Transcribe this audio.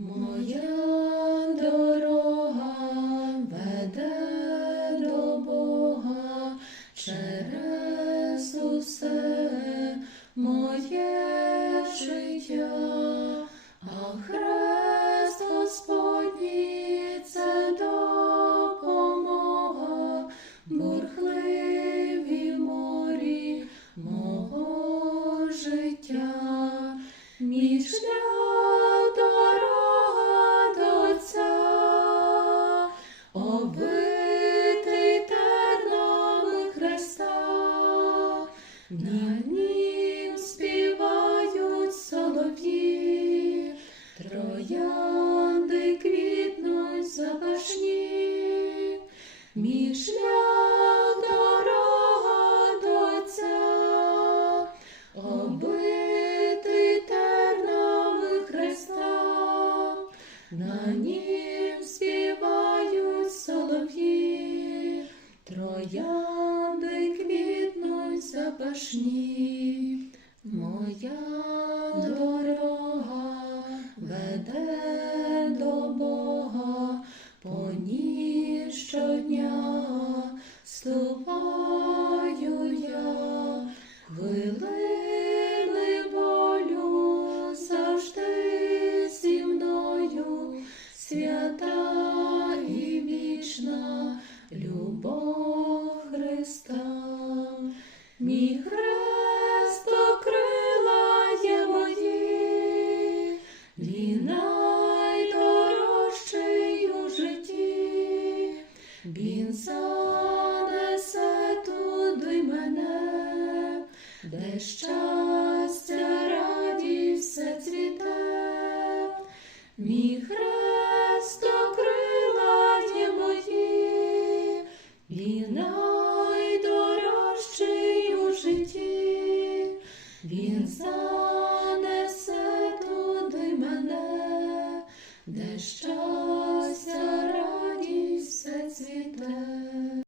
Моя дорога веде до Бога через усе моє життя, а хрест Господній – це допомога в бурхливій морі мого життя. Мій шлях дорога до Отця, оббитий тернами Христа, на нім співають солов'ї, троянди квітнуть запашні. Мій шлях дорога до Отця, оббитий тернами Христа, на нім співають солов'ї, троянди квітнуть запашні. Моя дорога веде до Бога, по ній щодня ступаю я. Хвилини болю завжди зі мною, свята і вічна любов Христа. Мій хрест окрилає мої, він найдорожчий у житті, він занесе туди мене, де щастя, радість все цвіте. Мій хрест окрилає мої, він найдорожчий у житті, він занесе туди мене, де щастя,